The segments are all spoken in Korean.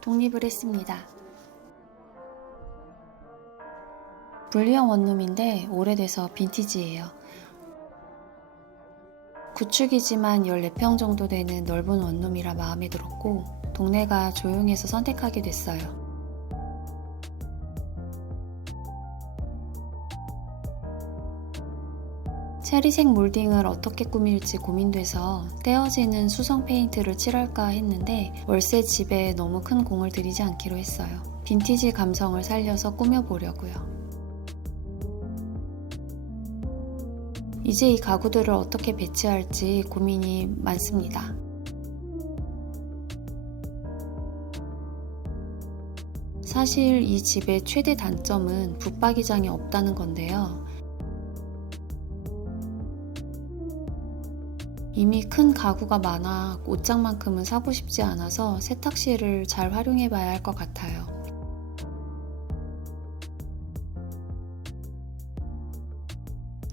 독립을 했습니다. 분리형 원룸인데 오래돼서 빈티지예요. 구축이지만 14평 정도 되는 넓은 원룸이라 마음에 들었고 동네가 조용해서 선택하게 됐어요. 체리색 몰딩을 어떻게 꾸밀지 고민돼서 떼어지는 수성 페인트를 칠할까 했는데 월세 집에 너무 큰 공을 들이지 않기로 했어요. 빈티지 감성을 살려서 꾸며보려고요. 이제 이 가구들을 어떻게 배치할지 고민이 많습니다. 사실 이 집의 최대 단점은 붙박이장이 없다는 건데요. 이미 큰 가구가 많아 옷장만큼은 사고 싶지 않아서 세탁실을 잘 활용해 봐야 할 것 같아요.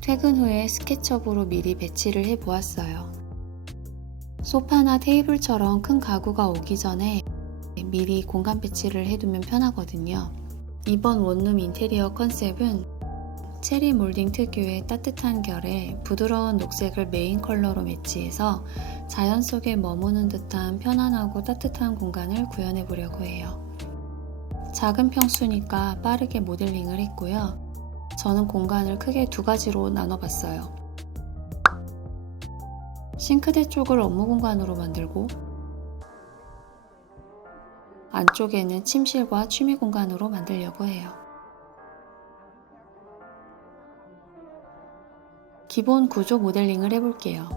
퇴근 후에 스케치업으로 미리 배치를 해 보았어요. 소파나 테이블처럼 큰 가구가 오기 전에 미리 공간 배치를 해두면 편하거든요. 이번 원룸 인테리어 컨셉은 체리 몰딩 특유의 따뜻한 결에 부드러운 녹색을 메인 컬러로 매치해서 자연 속에 머무는 듯한 편안하고 따뜻한 공간을 구현해 보려고 해요. 작은 평수니까 빠르게 모델링을 했고요. 저는 공간을 크게 두 가지로 나눠봤어요. 싱크대 쪽을 업무 공간으로 만들고 안쪽에는 침실과 취미 공간으로 만들려고 해요. 기본 구조 모델링을 해볼게요.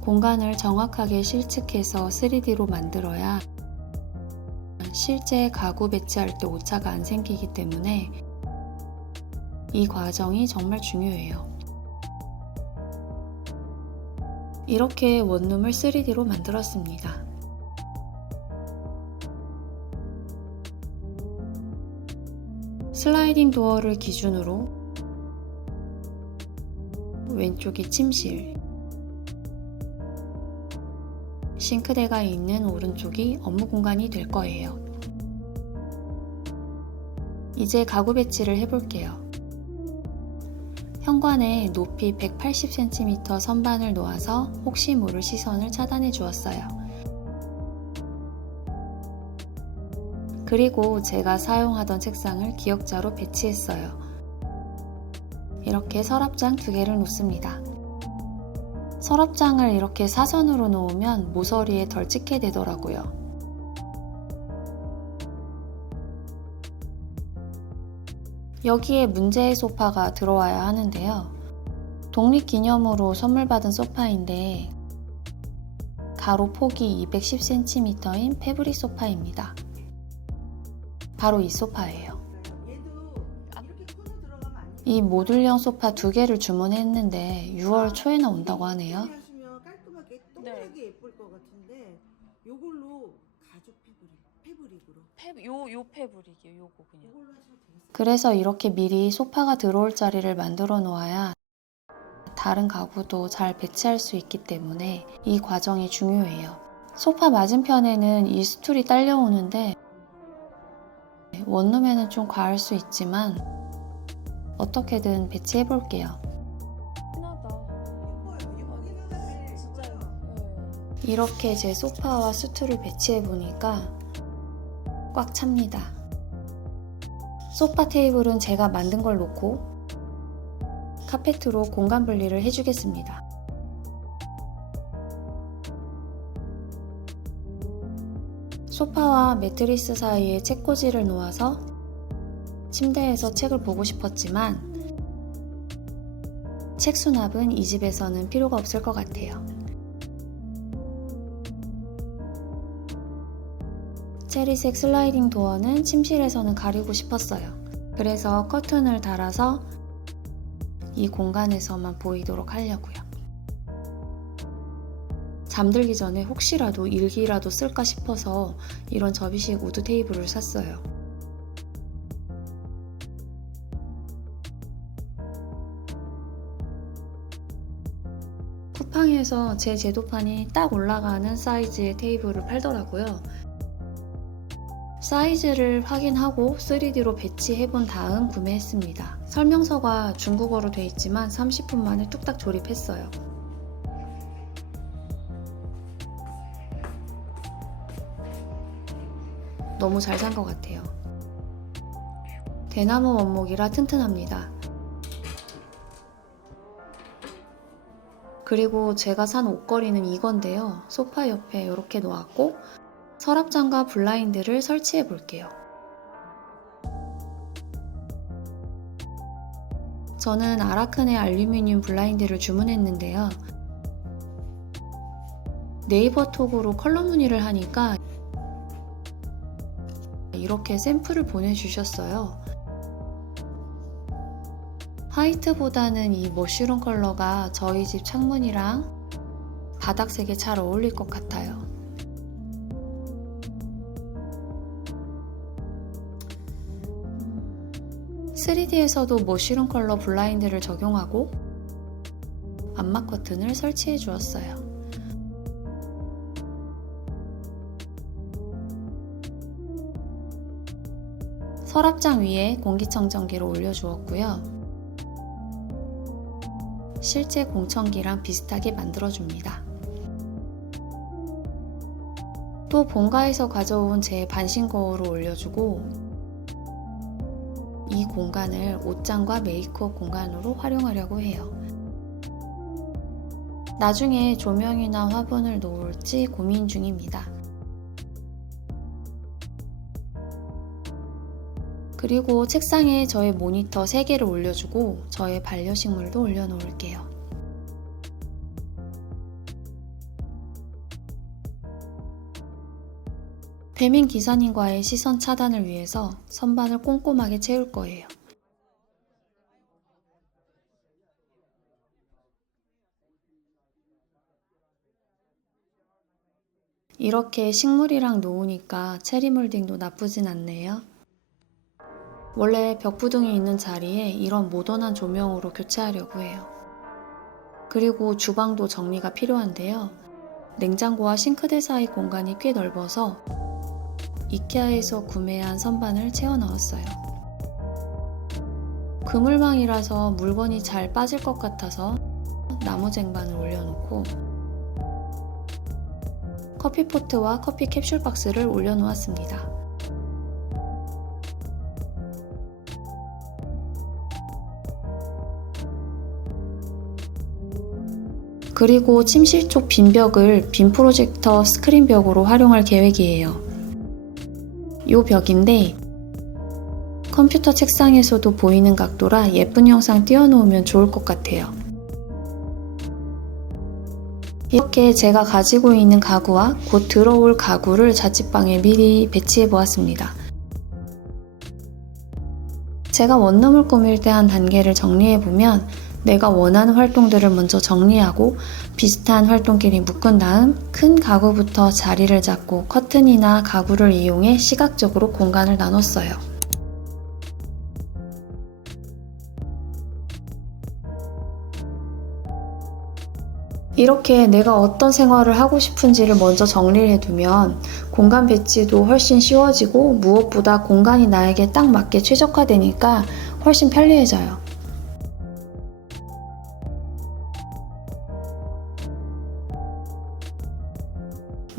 공간을 정확하게 실측해서 3D로 만들어야 실제 가구 배치할 때 오차가 안 생기기 때문에 이 과정이 정말 중요해요. 이렇게 원룸을 3D로 만들었습니다. 슬라이딩 도어를 기준으로 왼쪽이 침실, 싱크대가 있는 오른쪽이 업무 공간이 될 거예요. 이제 가구 배치를 해볼게요. 현관에 높이 180cm 선반을 놓아서 혹시 모를 시선을 차단해 주었어요. 그리고 제가 사용하던 책상을 기역자로 배치했어요. 이렇게 서랍장 두 개를 놓습니다. 서랍장을 이렇게 사선으로 놓으면 모서리에 덜 찍게 되더라고요. 여기에 문제의 소파가 들어와야 하는데요. 독립 기념으로 선물 받은 소파인데 가로 폭이 210cm인 패브릭 소파입니다. 바로 이 소파예요. 이 모듈형 소파 두 개를 주문했는데 6월 초에나 온다고 하네요. 하시면 깔끔하게 네. 동그랗게 예쁠 것 같은데 요걸로 가죽 패브릭 패브릭으로 패, 요, 요 패브릭이요, 요거 그냥. 요걸로 하시면 되겠어요. 그래서 이렇게 미리 소파가 들어올 자리를 만들어 놓아야 다른 가구도 잘 배치할 수 있기 때문에 이 과정이 중요해요. 소파 맞은편에는 이 스툴이 딸려오는데 원룸에는 좀 과할 수 있지만 어떻게든 배치해 볼게요. 이렇게 제 소파와 스툴을 배치해 보니까 꽉 찹니다. 소파 테이블은 제가 만든 걸 놓고 카페트로 공간 분리를 해주겠습니다. 소파와 매트리스 사이에 책꽂이를 놓아서 침대에서 책을 보고 싶었지만 책 수납은 이 집에서는 필요가 없을 것 같아요. 체리색 슬라이딩 도어는 침실에서는 가리고 싶었어요. 그래서 커튼을 달아서 이 공간에서만 보이도록 하려고요. 잠들기 전에 혹시라도 일기라도 쓸까 싶어서 이런 접이식 우드 테이블을 샀어요. 쿠팡 쿠팡에서 제 제도판이 딱 올라가는 사이즈의 테이블을 팔더라고요. 사이즈를 확인하고 3D로 배치해 본 다음 구매했습니다. 설명서가 중국어로 돼 있지만 30분 만에 뚝딱 조립했어요. 너무 잘 산 것 같아요. 대나무 원목이라 튼튼합니다. 그리고 제가 산 옷걸이는 이건데요. 소파 옆에 이렇게 놓았고 서랍장과 블라인드를 설치해 볼게요. 저는 아라칸의 알루미늄 블라인드를 주문했는데요. 네이버 톡으로 컬러 문의를 하니까 이렇게 샘플을 보내주셨어요. 화이트보다는 이 머쉬룸 컬러가 저희 집 창문이랑 바닥색에 잘 어울릴 것 같아요. 음, 3D에서도 머쉬룸 컬러 블라인드를 적용하고 암막 커튼을 설치해 주었어요. 서랍장 위에 공기청정기를 올려주었고요. 실제 공청기랑 비슷하게 만들어줍니다. 또 본가에서 가져온 제 반신 거울을 올려주고 이 공간을 옷장과 메이크업 공간으로 활용하려고 해요. 나중에 조명이나 화분을 놓을지 고민 중입니다. 그리고 책상에 저의 모니터 3개를 올려주고 저의 반려식물도 올려놓을게요. 배민 기사님과의 시선 차단을 위해서 선반을 꼼꼼하게 채울 거예요. 이렇게 식물이랑 놓으니까 체리 몰딩도 나쁘진 않네요. 원래 벽부등이 있는 자리에 이런 모던한 조명으로 교체하려고 해요. 그리고 주방도 정리가 필요한데요. 냉장고와 싱크대 사이 공간이 꽤 넓어서 이케아에서 구매한 선반을 채워 넣었어요. 그물망이라서 물건이 잘 빠질 것 같아서 나무 쟁반을 올려놓고 커피포트와 커피 캡슐 박스를 올려놓았습니다. 그리고 침실 쪽 빈벽을 빔 프로젝터 스크린 벽으로 활용할 계획이에요. 요 벽인데 컴퓨터 책상에서도 보이는 각도라 예쁜 영상 띄워놓으면 좋을 것 같아요. 이렇게 제가 가지고 있는 가구와 곧 들어올 가구를 자취방에 미리 배치해 보았습니다. 제가 원룸을 꾸밀 때 한 단계를 정리해 보면 내가 원하는 활동들을 먼저 정리하고 비슷한 활동끼리 묶은 다음 큰 가구부터 자리를 잡고 커튼이나 가구를 이용해 시각적으로 공간을 나눴어요. 이렇게 내가 어떤 생활을 하고 싶은지를 먼저 정리를 해두면 공간 배치도 훨씬 쉬워지고 무엇보다 공간이 나에게 딱 맞게 최적화되니까 훨씬 편리해져요.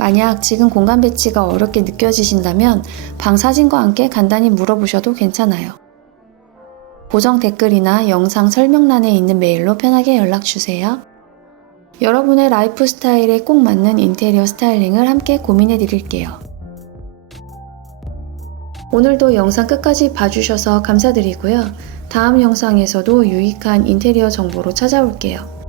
만약 지금 공간 배치가 어렵게 느껴지신다면 방 사진과 함께 간단히 물어보셔도 괜찮아요. 고정 댓글이나 영상 설명란에 있는 메일로 편하게 연락주세요. 여러분의 라이프 스타일에 꼭 맞는 인테리어 스타일링을 함께 고민해 드릴게요. 오늘도 영상 끝까지 봐주셔서 감사드리고요. 다음 영상에서도 유익한 인테리어 정보로 찾아올게요.